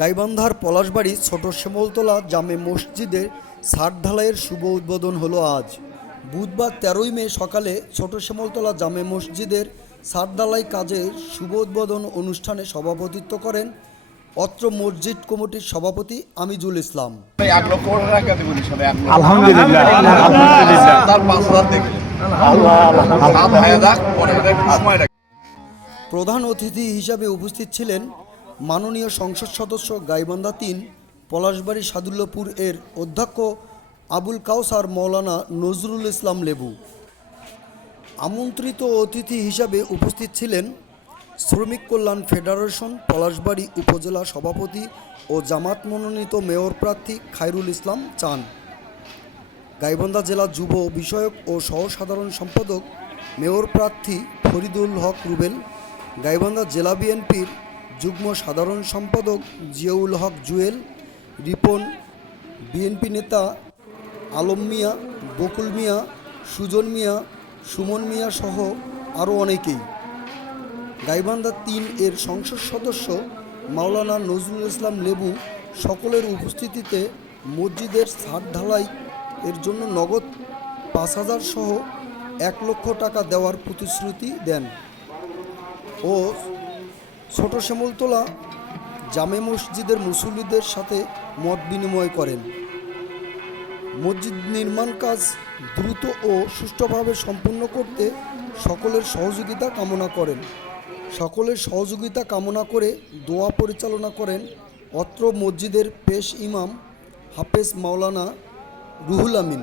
গাইবান্ধার পলাশবাড়ি ছোট শ্যামলতলা জামে মসজিদের ছাদ ঢালাইয়ের শুভ উদ্বোধন হলো আজ। বুধবার ১৩ই মে সকালে ছোট শ্যামলতলা জামে মসজিদের ছাদ ঢালাই কাজের শুভ উদ্বোধন অনুষ্ঠানে সভাপতিত্ব করেন অত্র মসজিদ কমিটির সভাপতি আমিজুল ইসলাম। প্রধান অতিথি হিসাবে উপস্থিত ছিলেন মাননীয় সংসদ সদস্য গাইবান্ধা ৩ পলাশবাড়ি সাদুল্যপুর এর অধ্যক্ষ আবুল কাউসার মৌলানা নজরুল ইসলাম লেবু। আমন্ত্রিত অতিথি হিসাবে উপস্থিত ছিলেন শ্রমিক কল্যাণ ফেডারেশন পলাশবাড়ি উপজেলা সভাপতি ও জামাত মনোনীত মেয়র প্রার্থী খায়রুল ইসলাম চান, গাইবান্ধা জেলা যুব বিষয়ক ও সহ সাধারণ সম্পাদক মেয়র প্রার্থী ফরিদুল হক রুবেল, গাইবান্ধা জেলা বিএনপির যুগ্ম সাধারণ সম্পাদক জিয়াউল হক জুয়েল, রিপন, বিএনপি নেতা আলম মিয়া, বকুল মিয়া, সুজন মিয়া, সুমন মিয়া সহ আরও অনেকেই। গাইবান্ধা ৩ এর সংসদ সদস্য মাওলানা নজরুল ইসলাম লেবু সকলের উপস্থিতিতে মসজিদের ছাদ ঢালাই এর জন্য নগদ ৫,০০০ সহ ১ লক্ষ টাকা দেওয়ার প্রতিশ্রুতি দেন ও ছোট শ্যামলতলা জামে মসজিদের মুসল্লিদের সাথে মত বিনিময় করেন। মসজিদ নির্মাণ কাজ দ্রুত ও সুষ্ঠুভাবে সম্পন্ন করতে সকলের সহযোগিতা কামনা করে দোয়া পরিচালনা করেন অত্র মসজিদের পেশ ইমাম হাফেজ মাওলানা রুহুল আমিন।